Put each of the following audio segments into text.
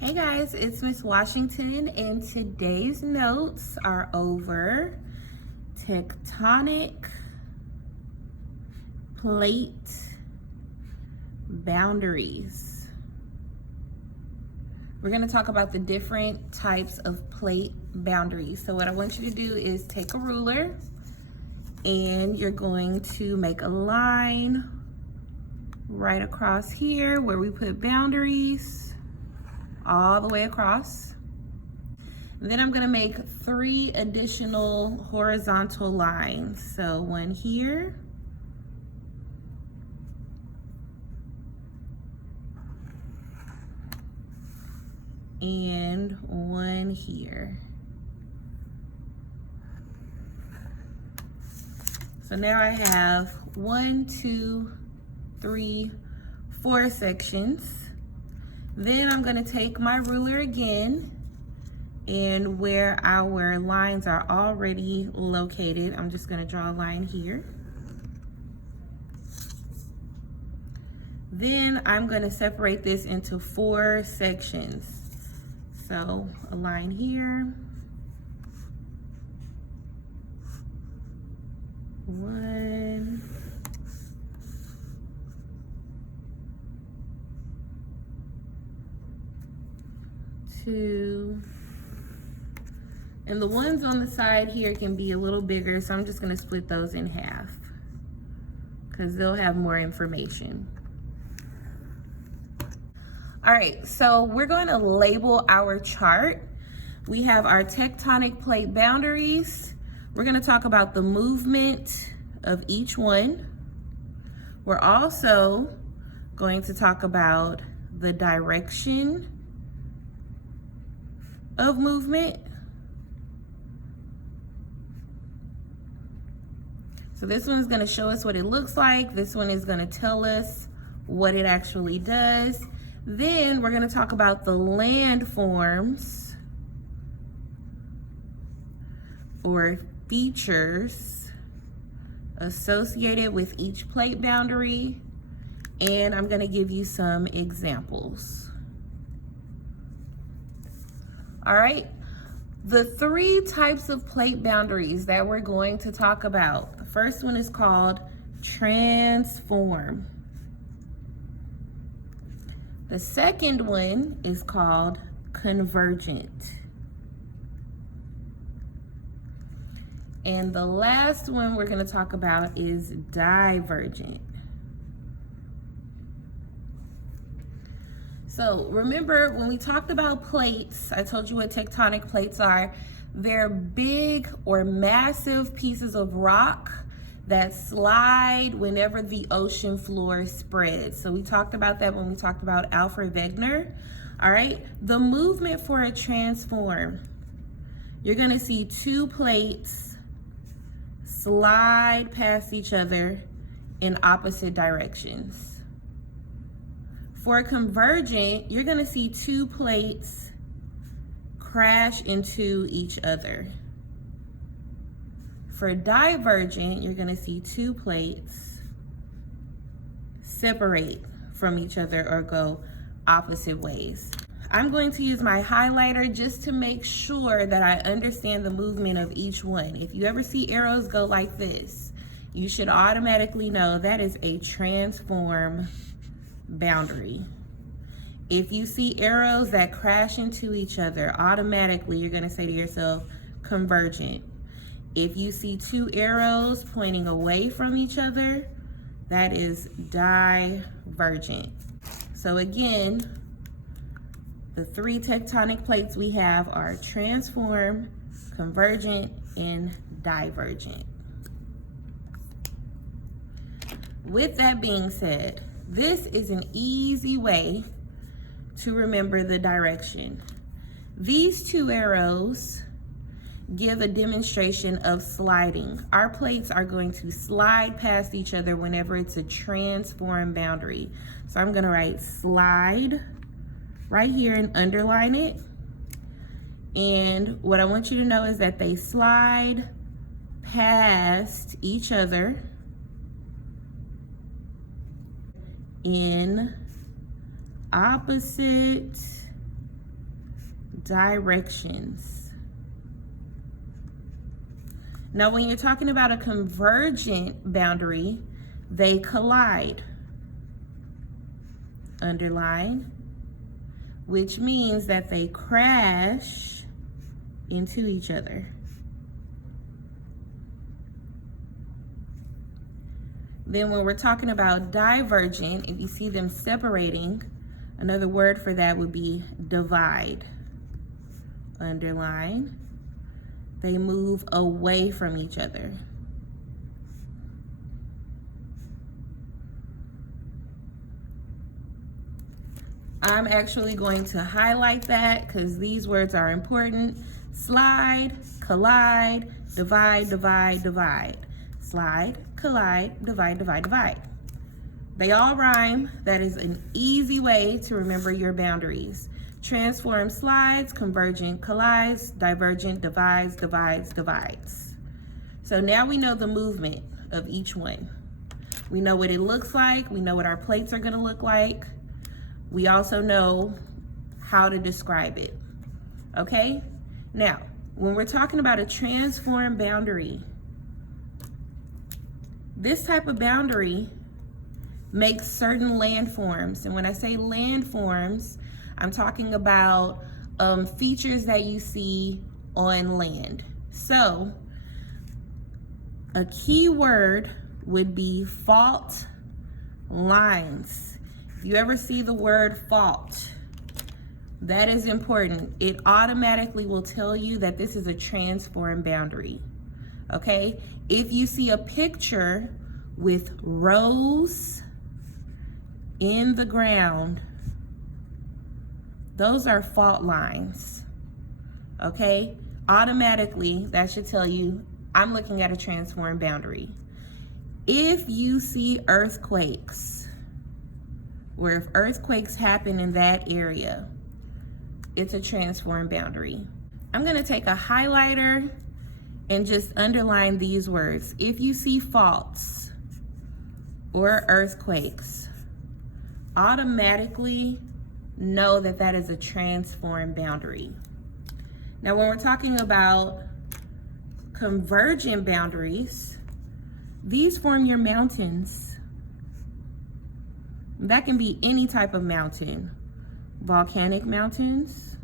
Hey guys, it's Miss Washington, and today's notes are over tectonic plate boundaries. We're going to talk about the different types of plate boundaries. So what I want you to do is take a ruler and you're going to make a line right across here where we put boundaries, all the way across. And then I'm gonna make 3 additional horizontal lines. So one here, and one here. So now I have 1, 2, 3, 4 sections. Then I'm gonna take my ruler again, and where our lines are already located, I'm just gonna draw a line here. Then I'm gonna separate this into 4 sections. So a line here, 1, 2, and the ones on the side here can be a little bigger, so I'm just gonna split those in half because they'll have more information. All right, so we're going to label our chart. We have our tectonic plate boundaries. We're going to talk about the movement of each one. We're also going to talk about the direction of movement. So this one is going to show us what it looks like. This one is going to tell us what it actually does. Then we're going to talk about the landforms or features associated with each plate boundary. And I'm going to give you some examples. All right, the 3 types of plate boundaries that we're going to talk about. The first one is called transform. The second one is called convergent. And the last one we're going to talk about is divergent. So remember when we talked about plates, I told you what tectonic plates are. They're big or massive pieces of rock that slide whenever the ocean floor spreads. So we talked about that when we talked about Alfred Wegener. All right, the movement for a transform, you're gonna see 2 plates slide past each other in opposite directions. For a convergent, you're gonna see 2 plates crash into each other. For divergent, you're gonna see 2 plates separate from each other or go opposite ways. I'm going to use my highlighter just to make sure that I understand the movement of each one. If you ever see arrows go like this, you should automatically know that is a transform boundary. If you see arrows that crash into each other, automatically you're gonna say to yourself, convergent. If you see 2 arrows pointing away from each other, that is divergent. So again, the 3 tectonic plates we have are transform, convergent, and divergent. With that being said, this is an easy way to remember the direction. These 2 arrows give a demonstration of sliding. Our plates are going to slide past each other whenever it's a transform boundary. So I'm gonna write slide right here and underline it. And what I want you to know is that they slide past each other in opposite directions. Now, when you're talking about a convergent boundary, they collide. Underline, which means that they crash into each other. Then when we're talking about divergent, if you see them separating, another word for that would be divide. Underline, they move away from each other. I'm actually going to highlight that because these words are important. Slide, collide, divide, divide, divide. Slide, collide, divide, divide, divide. They all rhyme. That is an easy way to remember your boundaries. Transform slides, convergent collides, divergent divides, divides, divides. So now we know the movement of each one. We know what it looks like. We know what our plates are going to look like. We also know how to describe it. Okay? Now, when we're talking about a transform boundary, this type of boundary makes certain landforms. And when I say landforms, I'm talking about features that you see on land. So a key word would be fault lines. If you ever see the word fault, that is important. It automatically will tell you that this is a transform boundary. Okay? If you see a picture with rows in the ground, those are fault lines. Okay? Automatically, that should tell you I'm looking at a transform boundary. If you see earthquakes, where if earthquakes happen in that area, it's a transform boundary. I'm going to take a highlighter and just underline these words. If you see faults or earthquakes, automatically know that that is a transform boundary. Now, when we're talking about convergent boundaries, these form your mountains. That can be any type of mountain. Volcanic mountains,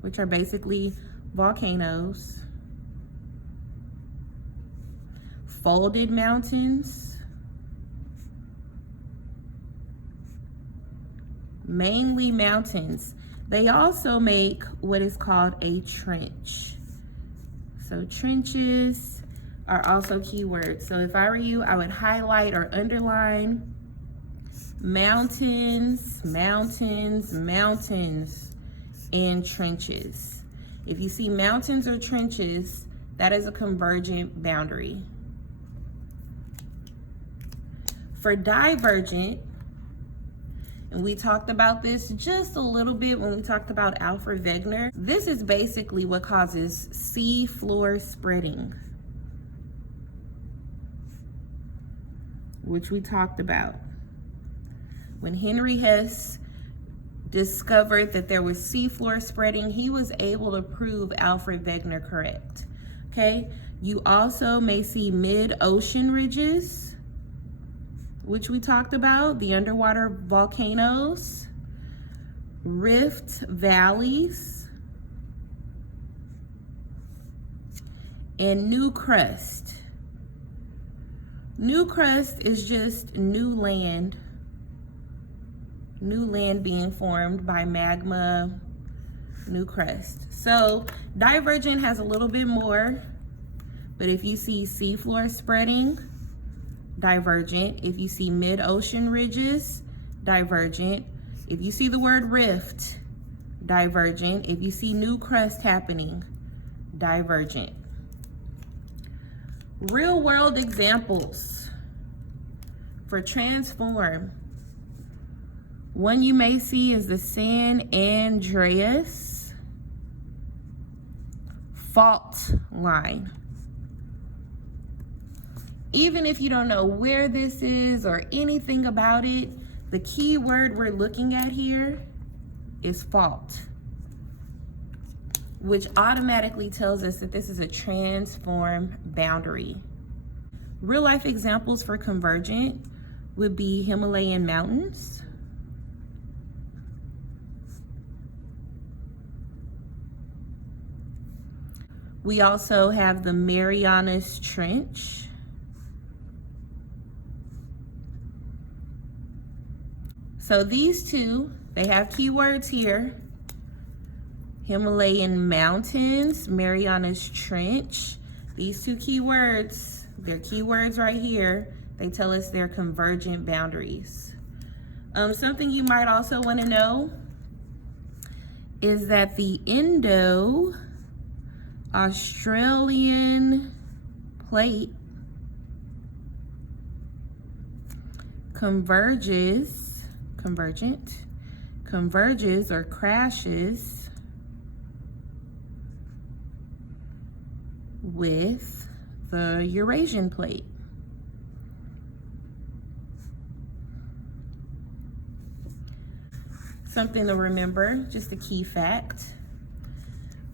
which are basically volcanoes. Folded mountains. Mainly mountains. They also make what is called a trench. So trenches are also keywords. So if I were you, I would highlight or underline mountains, mountains, mountains, and trenches. If you see mountains or trenches, that is a convergent boundary. For divergent, and we talked about this just a little bit when we talked about Alfred Wegener, this is basically what causes sea floor spreading, which we talked about. When Henry Hess discovered that there was seafloor spreading, he was able to prove Alfred Wegener correct. Okay, you also may see mid-ocean ridges, which we talked about, the underwater volcanoes, rift valleys, and new crust. New crust is just new land being formed by magma, new crust. So divergent has a little bit more, but if you see seafloor spreading, divergent. If you see mid-ocean ridges, divergent. If you see the word rift, divergent. If you see new crust happening, divergent. Real world examples for transform. One you may see is the San Andreas fault line. Even if you don't know where this is or anything about it, the key word we're looking at here is fault, which automatically tells us that this is a transform boundary. Real life examples for convergent would be Himalayan mountains, we also have the Marianas Trench, so these two, they have keywords here. Himalayan mountains, Marianas Trench. These two keywords, they're keywords right here. They tell us they're convergent boundaries. Something you might also want to know is that the Indo-Australian plate converges or crashes with the Eurasian plate. Something to remember, just a key fact.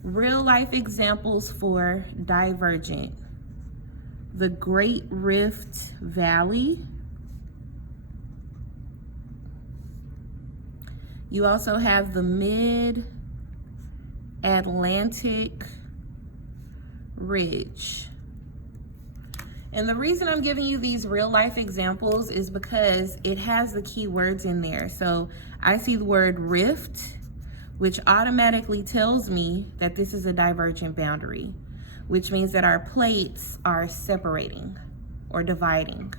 Real life examples for divergent. The Great Rift Valley. You also have the Mid-Atlantic Ridge. And the reason I'm giving you these real life examples is because it has the key words in there. So I see the word rift, which automatically tells me that this is a divergent boundary, which means that our plates are separating or dividing.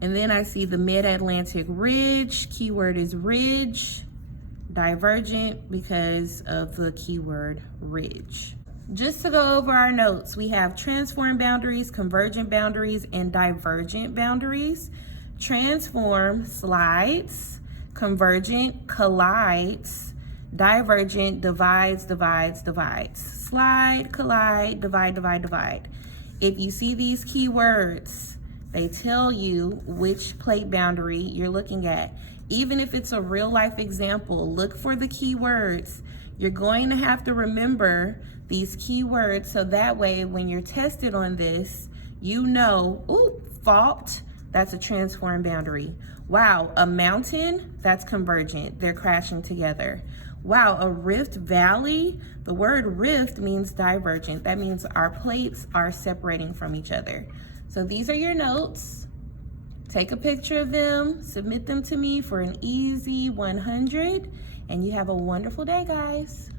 And then I see the Mid-Atlantic Ridge, keyword is ridge, divergent because of the keyword ridge. Just to go over our notes, we have transform boundaries, convergent boundaries, and divergent boundaries. Transform slides, convergent collides, divergent divides, divides, divides. Slide, collide, divide, divide, divide. If you see these keywords, they tell you which plate boundary you're looking at. Even if it's a real life example, look for the keywords. You're going to have to remember these keywords so that way when you're tested on this, you know, ooh, fault, that's a transform boundary. Wow, a mountain, that's convergent, they're crashing together. Wow, a rift valley, the word rift means divergent. That means our plates are separating from each other. So these are your notes. Take a picture of them, submit them to me for an easy 100, and you have a wonderful day, guys.